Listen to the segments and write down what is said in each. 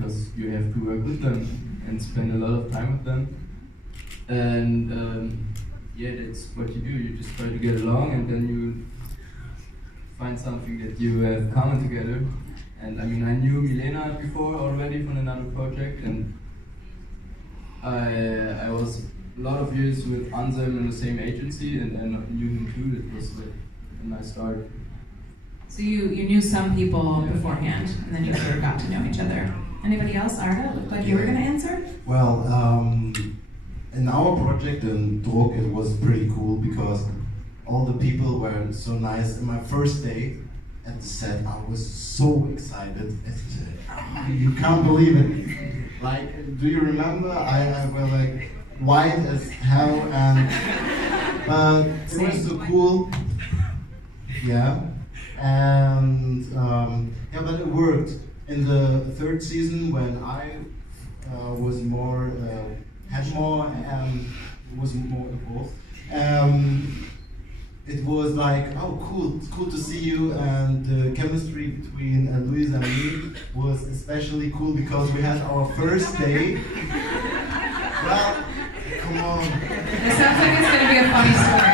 because you have to work with them and spend a lot of time with them. And yeah, that's what you do. You just try to get along, and then you find something that you have common together. And I mean, I knew Milena before already from another project, and I was a lot of years with Anselm in the same agency, and knew him too. It was like a nice start. So you knew some people beforehand, and then you sort of got to know each other. Anybody else? Arda, looked like you were going to answer? Well, in our project in Druck, it was pretty cool because all the people were so nice. In my first day at the set, I was so excited. You can't believe it. Like, do you remember? I was like white as hell, but it was so cool. Yeah, and yeah, but it worked. In the third season, when I was more had more was more involved. It was like, oh, cool! It's cool to see you, and the chemistry between Luis and me was especially cool because we had our first day. Well, come on. It sounds like it's going to be a funny story.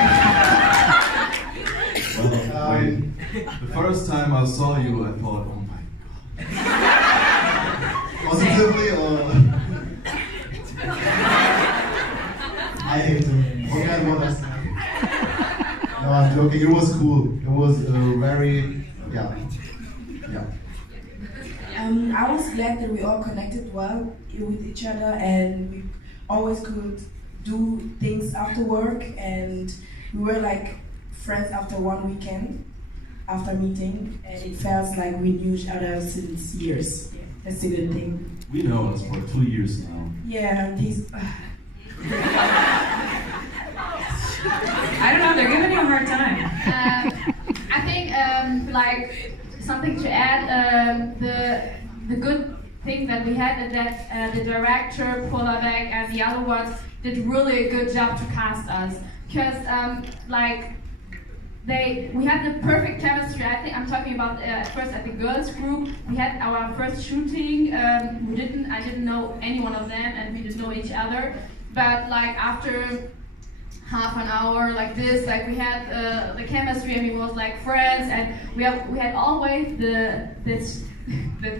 Well, the first time I saw you, I thought, oh my god. Positively or? I hate to forget what I said. No, I'm joking. It was cool. It was very, yeah. I was glad that we all connected well with each other, and we always could do things after work, and we were like friends after one weekend, after meeting, and it felt like we knew each other since years. Yeah, that's a good thing. We know us for 2 years now. Yeah, he's... I don't know, they're giving you a hard time. I think, like, something to add, the good thing that we had is that the director, Polavec, and the other ones did really a good job to cast us. Because, like, we had the perfect chemistry. I think I'm talking about first at the girls group. We had our first shooting. I didn't know any one of them, and we didn't know each other. But like after half an hour like this, like we had the chemistry, and we was like friends, and we had always the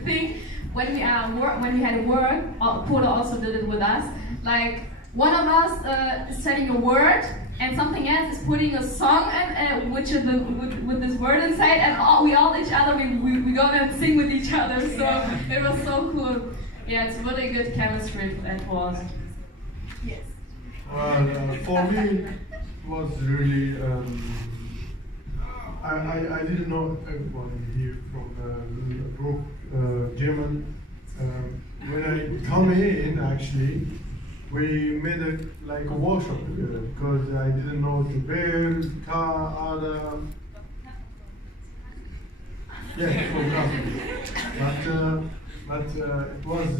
thing when we had a word. Pola also did it with us. Like one of us is saying a word, and something else is putting a song in, which is with this word inside, and we all each other we go and sing with each other. So it was so cool. Yeah, it's really good chemistry. It was. Yes. Well, for me, it was really. I didn't know everybody here from Druck, German. When I come in, actually, we made like a workshop together because I didn't know Jobel, Arda. Yeah, for example. But it was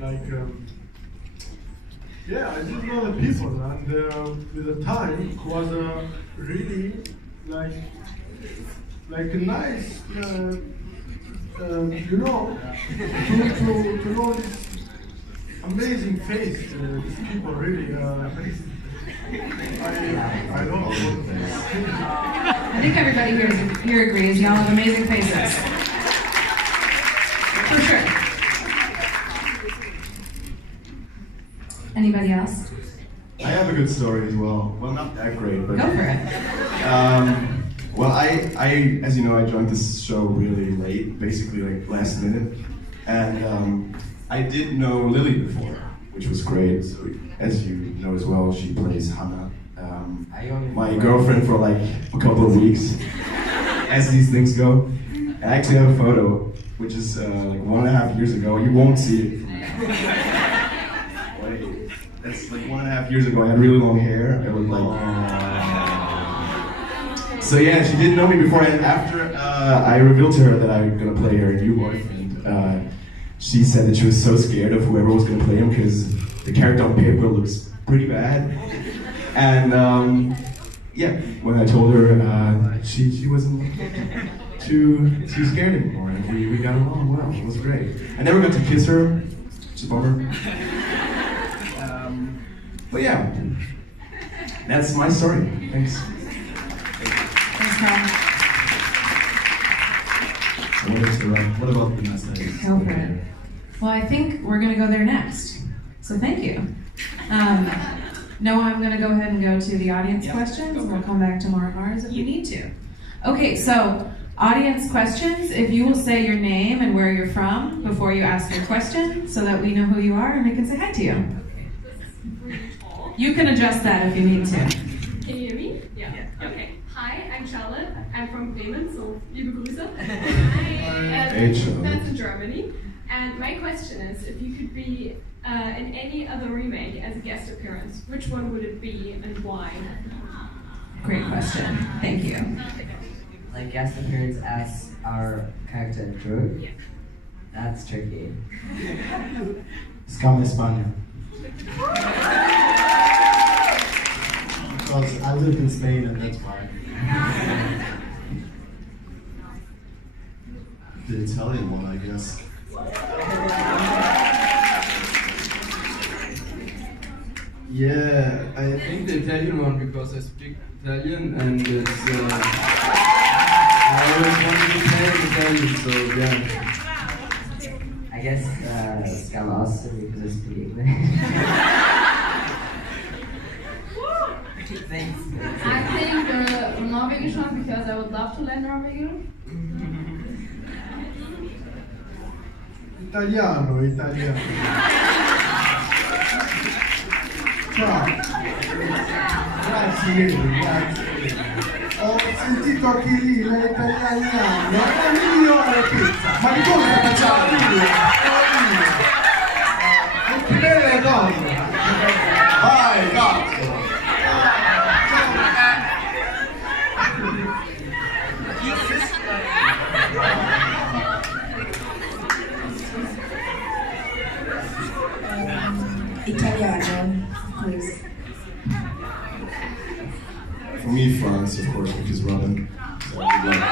like. Yeah, I didn't know the people, and with the time it was really like a nice, you know, to know this amazing face. These people really. I don't know. I think everybody here agrees. Y'all have amazing faces. For sure. Anybody else? I have a good story as well. Well, not that great, but... Go for it. Well, I, as you know, I joined this show really late, basically like last minute. And I did know Lily before, which was great. So, as you know as well, she plays Hannah, my girlfriend for like a couple of weeks, as these things go. I actually have a photo, which is like 1.5 years ago. You won't see it. That's like 1.5 years ago. I had really long hair. I was like, so yeah, she didn't know me before, and after I revealed to her that I'm gonna play her new boyfriend, she said that she was so scared of whoever was gonna play him because the character on paper looks pretty bad. And yeah, when I told her, she wasn't. too scared anymore, and we got along well. It was great. I never got to kiss her, which is a bummer. But yeah, that's my story. Thanks. Thanks, Carl. What about the next day? Go for it. Well, I think we're going to go there next. So thank you. Noah, I'm going to go ahead and go to the audience questions, and we'll come back to more of ours if you need to. Okay, so audience questions. If you will say your name and where you're from before you ask your question, so that we know who you are and we can say hi to you. You can adjust that if you need to. Can you hear me? Yeah. Okay. Hi, I'm Charlotte. I'm from Bremen, so liebe Grüße. Hey, Charlotte. That's in Germany. And my question is, if you could be in any other remake as a guest appearance, which one would it be and why? Great question. Thank you. Like guest appearance as our character Druck? Yeah. That's tricky. Skam España. Because I live in Spain and that's why. The Italian one, I guess. Yeah, I think the Italian one because I speak Italian and it's I always wanted to play in Italian, so yeah. I guess Skam also because I speak English. Thanks. I think the Norwegian one because I would love to learn Norwegian. Italiano. Ciao. Grazie mille. Ho sentito anche lì, lei italiano. È la migliore pizza. Ma di cosa facciamo? Che belle donne. Vai, cazzo! Italiano, please. For me, France, of course, because Robin. So good luck.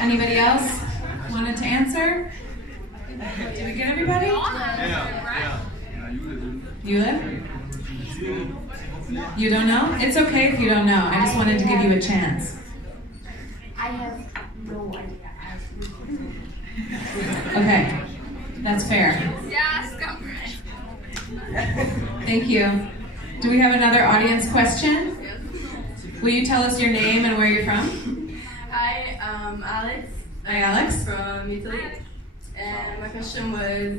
Anybody else wanted to answer? Did we get everybody? Yeah. You live? You don't know? It's okay if you don't know. I just wanted to give you a chance. I have no idea. Okay, that's fair. Yeah, Skam. Thank you. Do we have another audience question? Will you tell us your name and where you're from? Hi, Alex. Hi, Alex. From Italy. And my question was,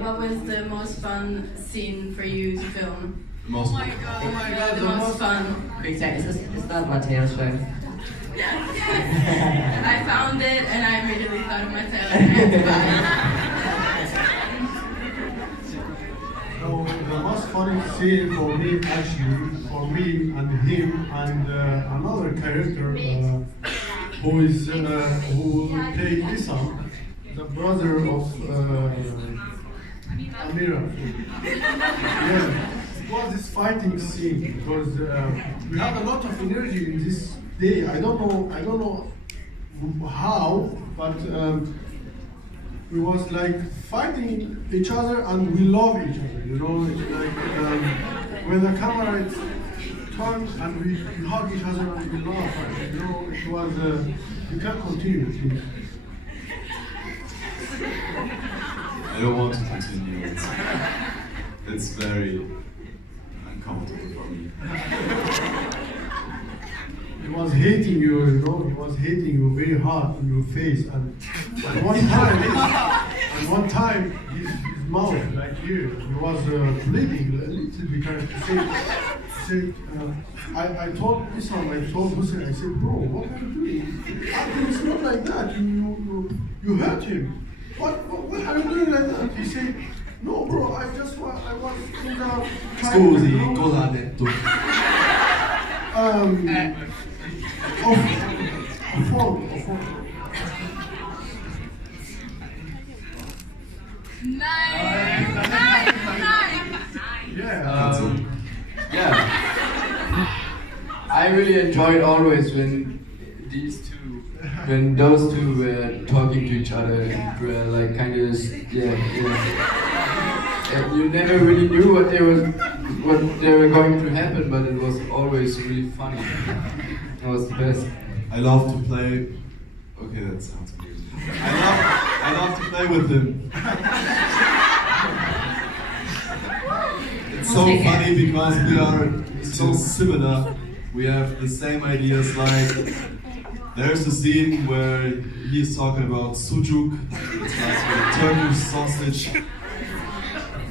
what was the most fun scene for you to film? The most the most fun. Quick second, is that Matteo's show? Yeah. I found it and I immediately thought of myself. And I had to buy it. So the most funny scene for me, actually, for me and him and another character who played Hassan, the brother of Amira. Yeah, it was this fighting scene because we had a lot of energy in this day. I don't know how, but we was like fighting each other and we love each other. You know, it's like when the camera is turned and we hug each other and we laugh. You know, it was. You can continue, please. I don't want to continue. It's very uncomfortable for me. He was hating you, you know. He was hating you very hard in your face, and one time, his mouth, like here, he was bleeding a little bit. I told Hassan, I told Hussein, I said, bro, what are you doing? It's not like that. You hurt him. What are you doing like that? He said, no, bro, I was in the. Scusi, cosa ha detto? A fault. I really enjoyed always when those two were talking to each other and were like kind of And you never really knew what they were going to happen, but it was always really funny. It was the best. I love to play. Okay, that sounds weird. I love to play with him. It's so funny because we are so similar. We have the same ideas. Like there's a scene where he's talking about sujuk, it's like a Turkish sausage.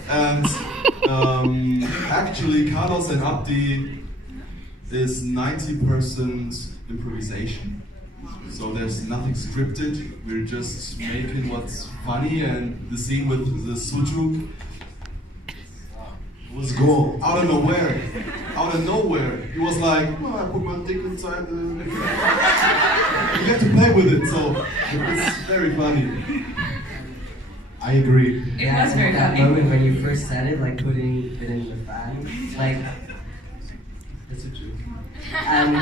And actually, Carlos and Abdi is 90% improvisation. So there's nothing scripted. We're just making what's funny, and the scene with the sujuk was gold. Out of nowhere. He was like, oh, I put my dick inside the... You have to play with it, so it's very funny. I agree. It was very funny. That moment when you first said it, like putting it in the fan, like, that's so true. And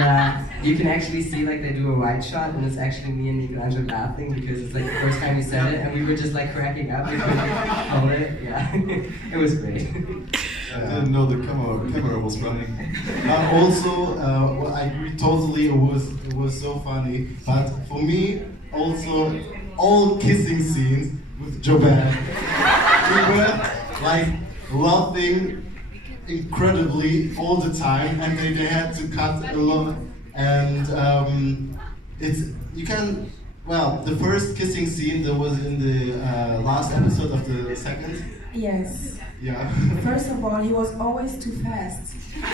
you can actually see like they do a wide shot, and it's actually me and Michelangelo laughing because it's like the first time you said it, and we were just like cracking up and couldn't hold it. Yeah, it was great. I didn't know the camera was running. Also, well, I agree totally. It was so funny. But for me, also, all kissing scenes with Jobel. We were like laughing incredibly all the time, and they had to cut a lot. And the first kissing scene that was in the last episode of the second. Yes. Yeah. First of all, he was always too fast, and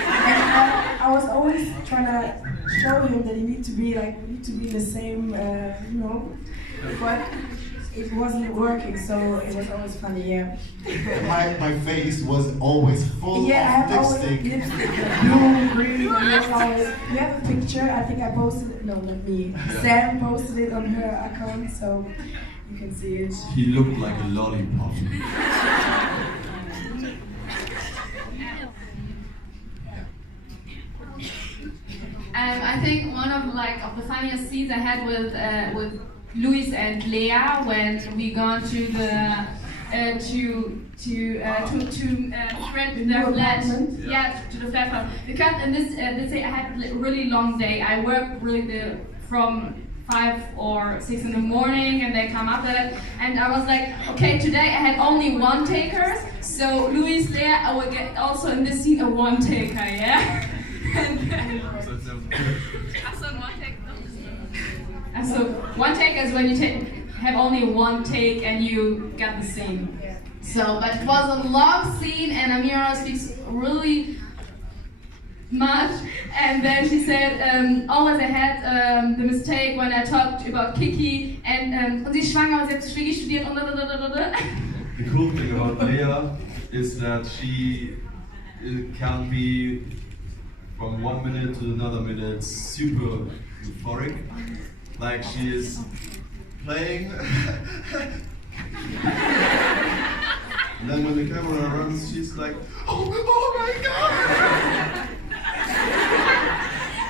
I was always trying to show him that he need to be in the same, but it wasn't working, so it was always funny, yeah. My face was always full of lipstick. Blue, green, always. We have a picture, I think I posted it, no, not me. Sam posted it on her account, so you can see it. He looked like a lollipop. I think one of the funniest scenes I had with Luis and Lea when we gone to the rent their flat. Yeah, to the flat. Because in this day I had a really long day. I worked really from 5 or 6 in the morning, and they come up with it. And I was like, okay, today I had only one takers. So Luis, Lea, I will get also in this scene a one taker, yeah. So one take is when you have only one take and you get the scene. So, but it was a long scene, and Amira speaks really much. And then she said, always I had the mistake when I talked about Kiki and sie ist schwanger und sie hat Psychologie studiert und The cool thing about Lea is that she can be from 1 minute to another minute super euphoric. Like she is playing and then when the camera runs, she's like, oh my god!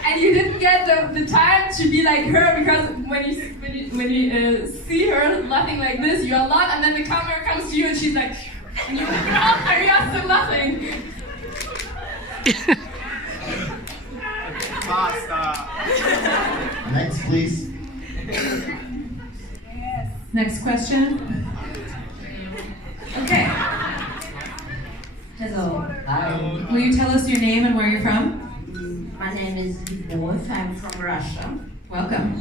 And you didn't get the time to be like her, because when you see her laughing like this, you are loud, and then the camera comes to you and she's like, and you are still laughing. Basta. Next, please. Next question. Okay. Hello. Hi. Will you tell us your name and where you're from? My name is Wolf. I'm from Russia. Welcome.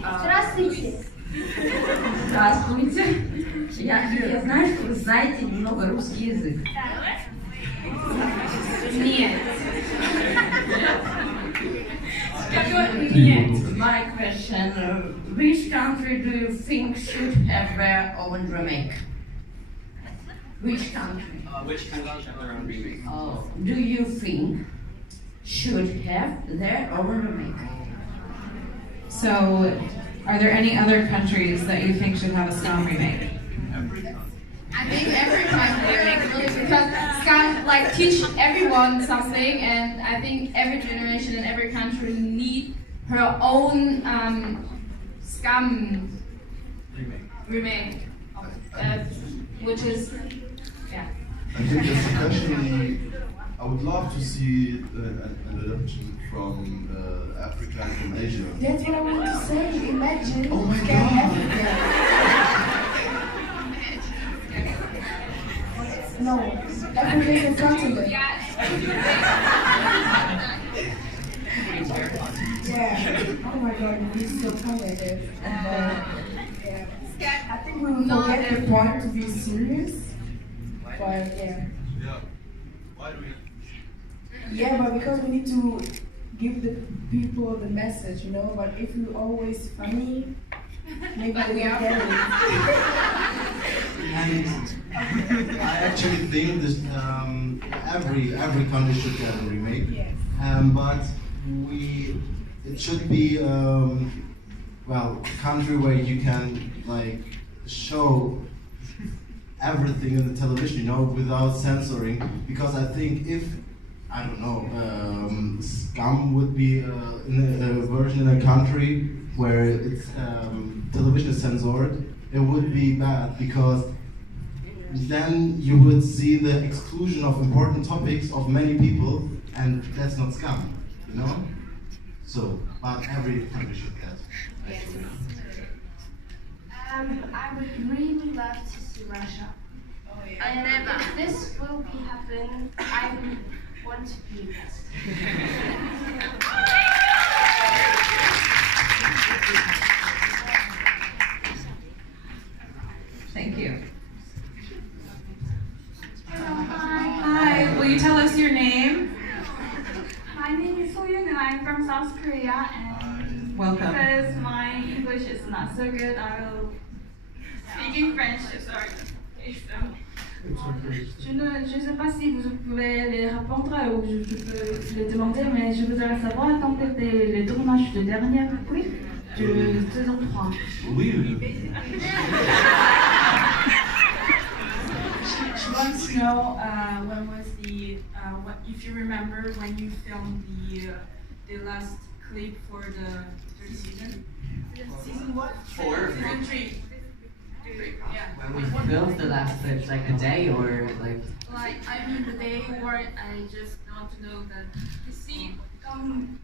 Здравствуйте. Здравствуйте. Я знаю, что вы знаете немного русский язык. Нет. My question, which country do you think should have their own remake? Which country? Which country should have their own remake? Oh, do you think should have their own remake? So, are there any other countries that you think should have a Skam remake? I think every country really, because Skam like teach everyone something, and I think every generation and every country need her own Skam remake, which is yeah. I think especially I would love to see an adaptation from Africa and from Asia. That's what I want to say. Imagine Oh my Skam God. Africa. No, Africa is a continent. Yeah. Oh my God, this is so complicated. And yeah, I think we will forget the point to be serious. But yeah. Why do we? Yeah, but because we need to give the people the message, you know. But if you're always funny, maybe they don't get it. I actually think this every country should get a remake. Yes. But it should be a country where you can like show everything in the television, you know, without censoring. Because I think if Skam would be in a version in a country where it's television is censored, it would be bad because then you would see the exclusion of important topics of many people, and that's not Skam, you know? So, but every country should get, actually. I would really love to see Russia. And never. If this will be happen, I would want to be guest. Thank you. Hi. Will you tell us your name? My name is Juliane and I'm from South Korea. And welcome. Because my English is not so good, I will speak in French to start. Okay, so. Je ne sais pas si vous pouvez les répondre ou je peux les demander, mais je voudrais savoir quand était le tournage de dernière clip de saison 3. Oui. She wants to know when was what if you remember when you filmed the last clip for the third season. Season what? 4. Season 3. Yeah. When we filmed the last clip, like the day or like? Like I mean the day, or I just want to know that the scene come.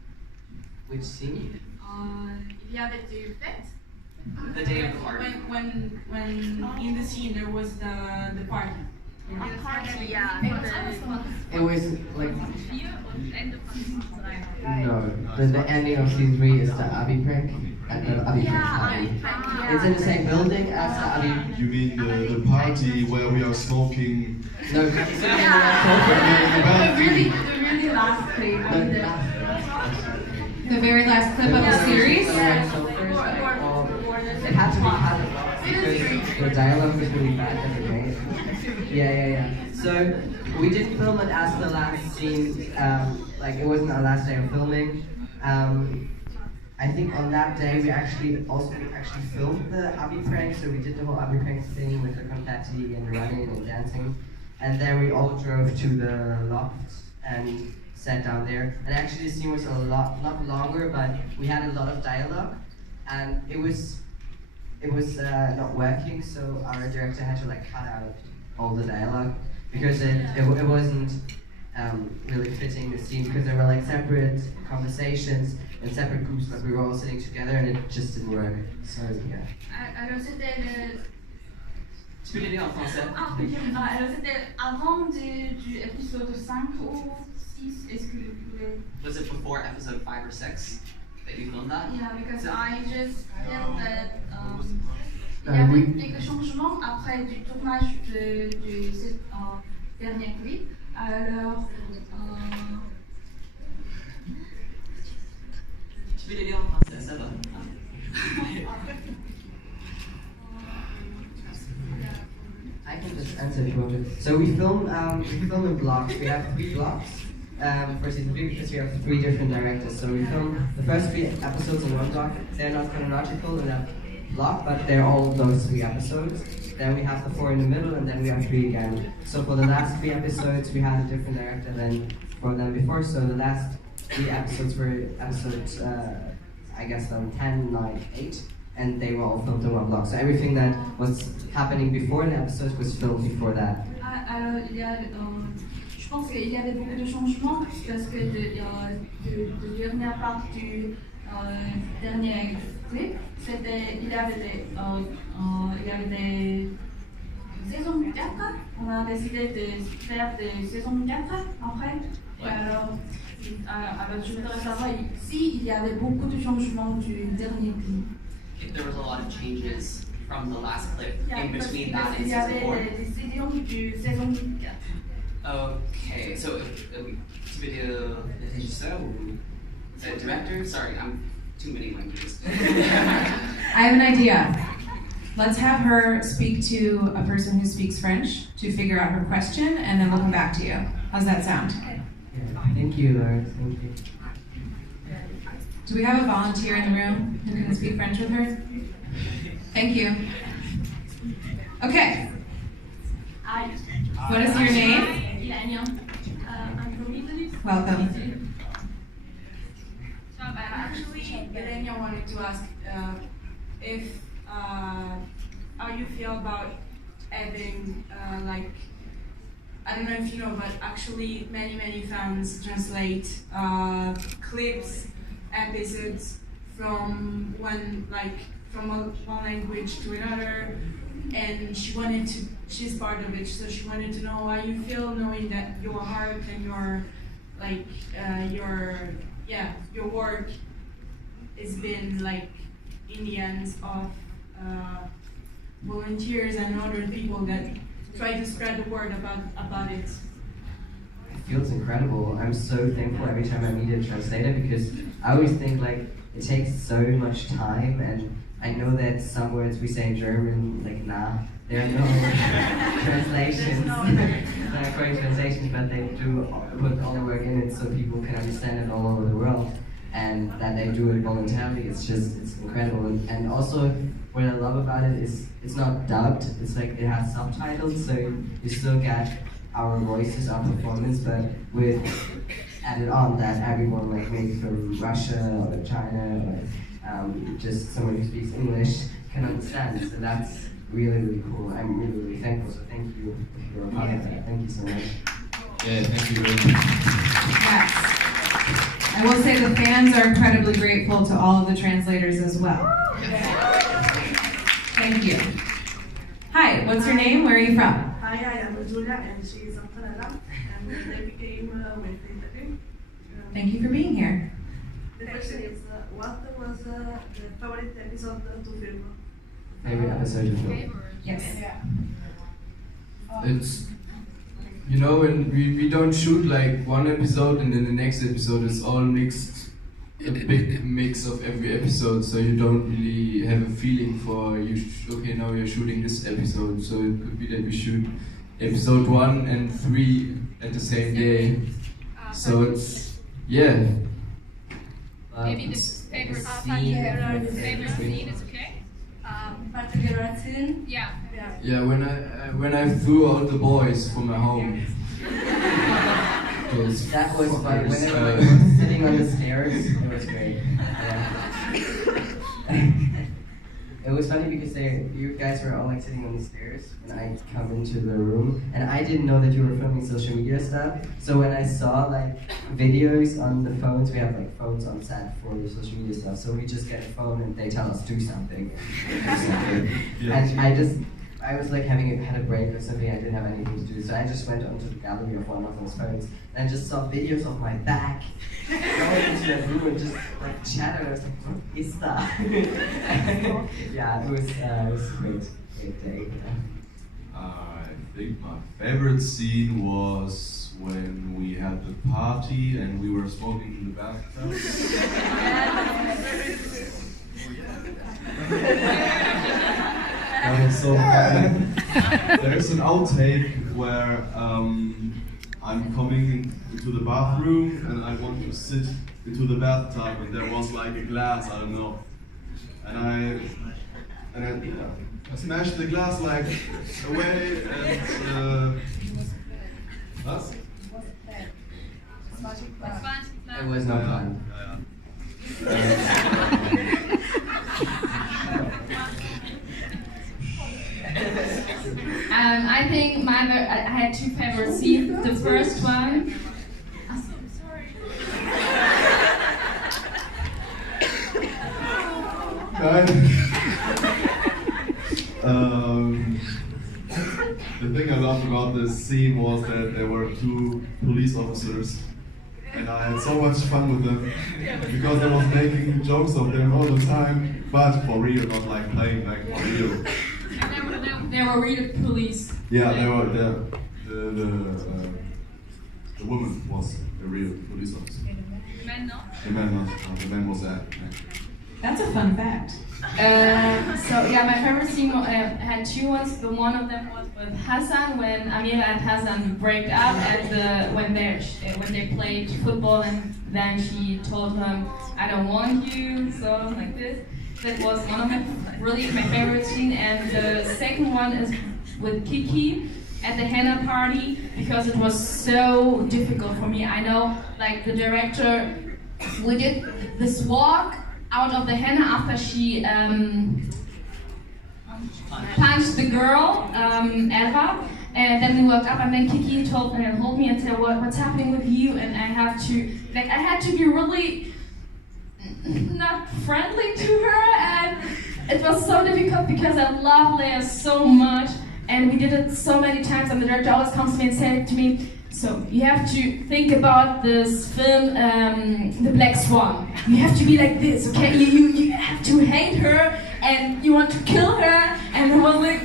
Which scene? Il y avait des fêtes. The day of the party. When in the scene there was the party. Yeah. It was like no. The ending of season 3 is the Abi prank at the Abi prank party. It's in the same building as the Abi. You mean the party where we are smoking? No, The really last clip. The very last clip of the series? It had to be cut because the dialogue was really bad at the game. Yeah. So we didn't film it as the last scene. Like it wasn't our last day of filming. I think on that day we actually filmed the Abi prank. So we did the whole Abi prank thing with the confetti and running and dancing, and then we all drove to the loft and sat down there. And actually the scene was a lot not longer, but we had a lot of dialogue, and it was not working. So our director had to like cut out all the dialogue because it wasn't really fitting the scene, because there were like separate conversations in separate groups, but we were all sitting together and it just didn't work. So yeah. Alors c'était le. Tu peux l'aider en français? Alors c'était avant du épisode 5 ou 6. Est-ce que vous pouvez? Was it before episode 5 or 6 that you filmed that? Yeah, because I just felt that il y avait quelques changements après du tournage de cette dernière clip. Alors, tu peux l'aider en français, ça va? I can just answer if you want to. So we film in blocks. We have 3 blocks for season 3 because we have 3 different directors. So we film the first 3 episodes in one block. They're not chronological in that block, but they're all those 3 episodes. then we have the 4 in the middle, and then we have 3 again. So for the last 3 episodes, we had a different director than for them before. So the last 3 episodes were episodes, I guess, 10, 9, 8, and they were all filmed in one block. So everything that was happening before the episodes was filmed before that. Alors, je pense qu'il y avait beaucoup de changements parce que de dernière part du dernier clip, il y avait des saisons 4. On a décidé de faire des saisons 4 après. Ouais. Alors, je voudrais savoir s'il y avait beaucoup de changements du dernier clip. If there was a lot of changes from the last clip in between that and season 4. Okay, so tu veux dire le régisseur ou the director? Sorry, I'm too many languages. I have an idea. Let's have her speak to a person who speaks French to figure out her question, and then we'll come back to you. How's that sound? Yeah, thank you, Laura. Thank you. Do we have a volunteer in the room who can speak French with her? Thank you. Okay. Hi. What is your name? Juliane. I'm from Italy. Welcome. Actually, Juliane wanted to ask if how you feel about having like, I don't know if you know, but actually many fans translate clips, episodes from one language to another, and she's part of it, so she wanted to know how you feel knowing that your heart and your work has been like in the hands of volunteers and other people that try to spread the word about it. It feels incredible. I'm so thankful every time I meet a translator, because I always think like it takes so much time, and I know that some words we say in German, like nah, there are no translations, not correct translations, but they do put all the work in it so people can understand it all over the world, and that they do it voluntarily. It's incredible. And also what I love about it is it's not dubbed, it's like it has subtitles, so you still get our voices, our performance, but with added on that everyone, like maybe from Russia or China or just someone who speaks English can understand. So that's really cool. I'm really thankful. So thank you if you're a part of that. Thank you so much. Yeah, thank you very much. Yes. I will say the fans are incredibly grateful to all of the translators as well. Thank you. Hi, what's your name? Where are you from? Hi, I am Julia, and she is from Canada, and they became with Italy. Thank you for being here. The question is, what was the favorite episode to film? Favorite episode to film? Yes. It's, you know, when we don't shoot like one episode and then the next episode is all mixed, a big mix of every episode, so you don't really have a feeling for, okay, now we're shooting this episode, so it could be that we shoot episode 1 and 3 at the same day. So it's, yeah. Maybe the favorite scene is okay? Particular scene? Yeah. Yeah, when I threw out the boys from my home. That was fun. Whenever I was sitting on the stairs, it was great. Yeah. It was funny because you guys were all like sitting on the stairs when I come into the room, and I didn't know that you were filming social media stuff. So when I saw like videos on the phones, we have like phones on set for the social media stuff. So we just get a phone and they tell us do something. And I was like had a break or something. I didn't have anything to do, so I just went onto the gallery of one of those phones and I just saw videos of my back going into that room and just like chatter. I was like, what is that? Yeah, it was a great day. I think my favorite scene was when we had the party and we were smoking in the bathtub. So there's an outtake where I'm coming into the bathroom and I want to sit into the bathtub and there was like a glass, I don't know. And and then I smashed the glass like away and what? It was no fun. I think I had two favorite scenes. The first one. The thing I loved about this scene was that there were two police officers, and I had so much fun with them because I was making jokes of them all the time, but for real, not like playing back for real. They were real police. Yeah, they were the woman was a real police officer. The man not. The man not. The man was that. That's a fun fact. So yeah, my favorite scene had two ones. The one of them was with Hassan when Amira and Hassan break up when they played football, and then she told him, "I don't want you," so like this. That was one of my favorite scene. And the second one is with Kiki at the henna party, because it was so difficult for me. I know, like the director, we did this walk out of the henna after she punched the girl, Eva, and then we walked up, and then Kiki hold me and said, what's happening with you? And I had to be really not friendly to her, and it was so difficult because I love Leia so much, and we did it so many times, and the director always comes to me and said to me, so you have to think about this film, The Black Swan. You have to be like this, okay? You have to hate her, and you want to kill her, and I was like,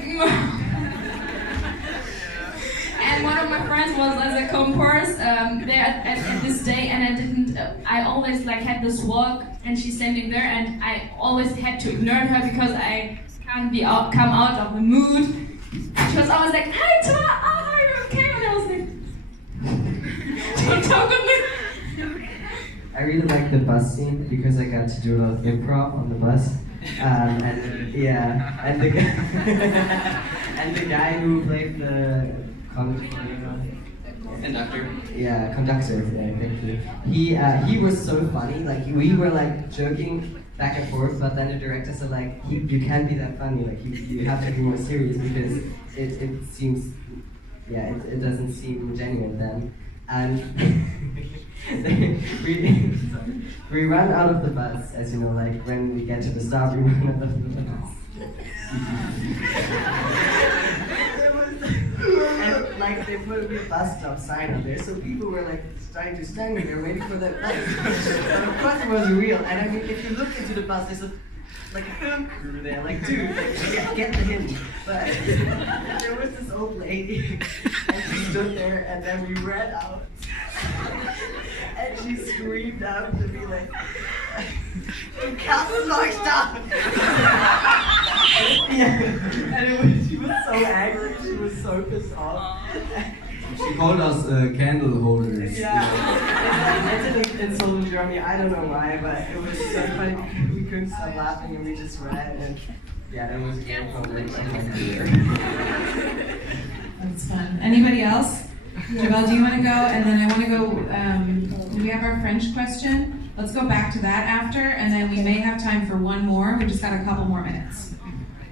And one of my friends was as a comparse there at this day, and I always had this walk, and she's standing there, and I always had to ignore her because I can't come out of the mood. She was always like, "Hi, Tara, are you okay?" And I was like, "Don't talk with me." I really like the bus scene because I got to do a lot of improv on the bus, and the guy who played the conductor. Yeah, conductor. Yeah, thank you. He was so funny. Like we were joking back and forth, but then the director said you can't be that funny. You have to be more serious because it seems, it doesn't seem genuine then. And we run out of the bus, as you know, when we get to the stop, we run out of the bus. And they put a big bus stop sign on there, so people were trying to stand there waiting for that bus. But of course it was real, and I mean, if you look into the bus, there's a film crew there, dude, get the hint. But there was this old lady, and she stood there, and then we ran out, and she screamed out to me "Du kannst euch da!" And she was so angry, she was so pissed off. She called us candle holders. Yeah, it's an insult in Germany, I don't know why, but it was so funny because we couldn't stop laughing and we just ran, and that was a great moment of my career. That's fun. Anybody else? Jobel, do you want to go? And then I want to go, do we have our French question? Let's go back to that after, and then we may have time for one more. We just got a couple more minutes.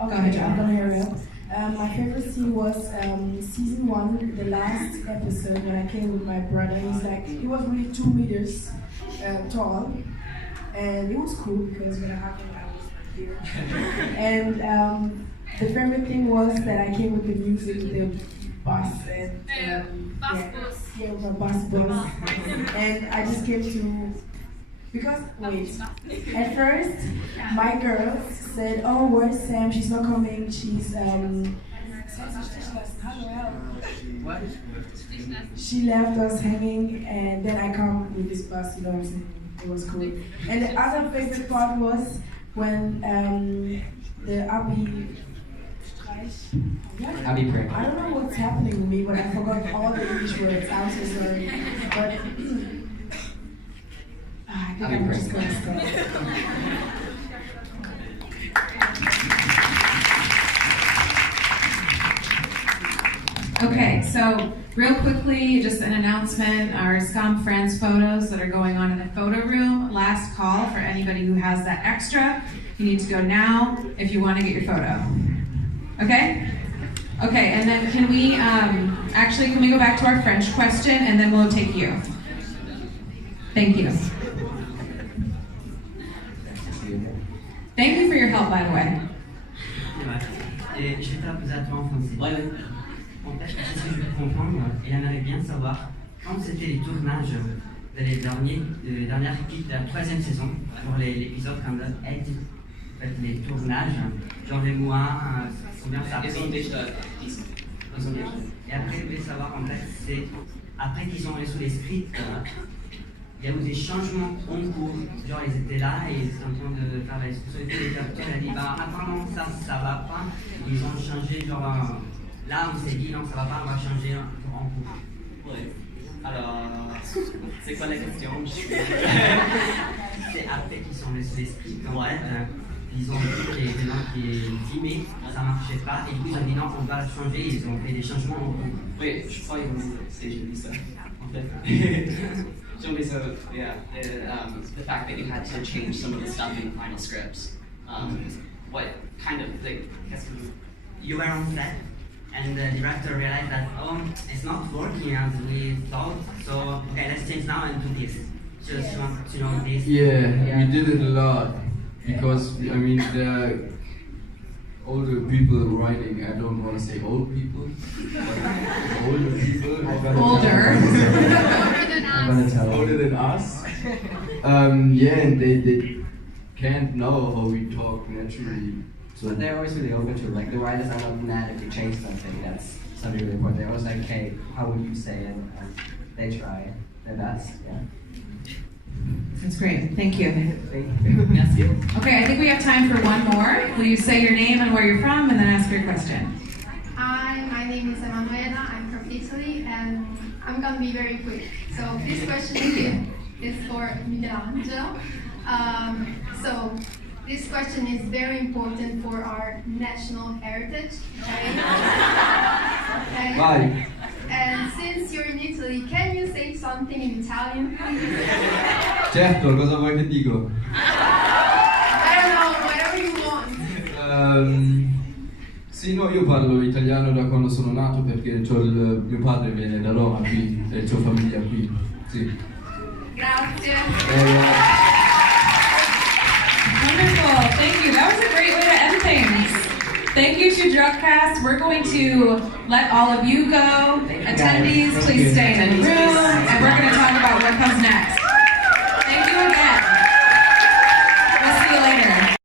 Okay, go ahead, I'm gonna hurry up. My favorite scene was season 1, the last episode when I came with my brother. He was really 2 meters tall, and it was cool because when I happened, I was here. And the favorite thing was that I came with the music, with the bus, and with my bus, and I just came to. Because, at first, my girls said, "Oh, where's Sam? She's not coming, she's, she left us hanging," and then I come with this bus, you know what I'm saying? It was cool. And the other favorite part was when the Abi prank. I don't know what's happening with me, but I forgot all the English words. I'm so sorry. But I think I'm just gonna stop. Okay, so real quickly, just an announcement, our Skam Friends photos that are going on in the photo room. Last call for anybody who has that extra. You need to go now if you want to get your photo. Okay? Okay, and then can we go back to our French question and then we'll take you. Thank you. Thank you for your help, by the way. Et je vais te la poser à toi en français. Ouais. En fait, ce que je veux comprendre, et on aimerait bien savoir, quand c'était les tournages des dernières équipes de la 3e saison, genre l'épisode comme Aide, en fait, les tournages, genre les mois, combien ça a pris. Et après, je voulais savoir, en fait, c'est après qu'ils ont reçu les scripts, il y a eu des changements en cours. Genre, ils étaient là et ils étaient en train de faire la discussion. Et les acteurs ont dit, bah, apparemment, ça va pas. Ils ont changé, genre, là, on s'est dit, non, ça va pas, on va changer en cours. Ouais. Alors, c'est quoi la question? C'est après qu'ils ont laissé les scripts, en fait. Ils ont vu que les gens qui filmaient, ça marchait pas. Et ils ont dit, non, on va le changer. Ils ont fait des changements en cours. Oui, je crois que j'ai dit ça, en fait. So yeah, the fact that you had to change some of the stuff in the final scripts. What kind of like? You were on set, and the director realized that it's not working as we thought. So okay, let's change now and do this. Just want to know this. Yeah, we did it a lot because I mean the older people writing. I don't want to say old people, but older people. Older than us. Yeah, and they can't know how we talk naturally. So But they're always really open to it. Like the writers are not mad if you change something. That's something really important. They're always like, okay, how would you say it? And they try their best. Yeah. That's great. Thank you. Yes. Okay, I think we have time for one more. Will you say your name and where you're from, and then ask your question? Hi, my name is Emanuela. I'm from Italy, and I'm gonna be very quick. So this question is for Michelangelo. So this question is very important for our national heritage. Vai. And since you're in Italy, can you say something in Italian, please? Certo, cosa vuoi che dico? I don't know, whatever you want. Sì, no, io parlo italiano da quando sono nato perché mio padre viene da Roma qui e ho famiglia qui. Sì. Grazie. Wonderful, thank you. That was a great way to end things. Thank you to Druckcast. We're going to let all of you go. Attendees, please stay in the room, and we're going to talk about what comes next.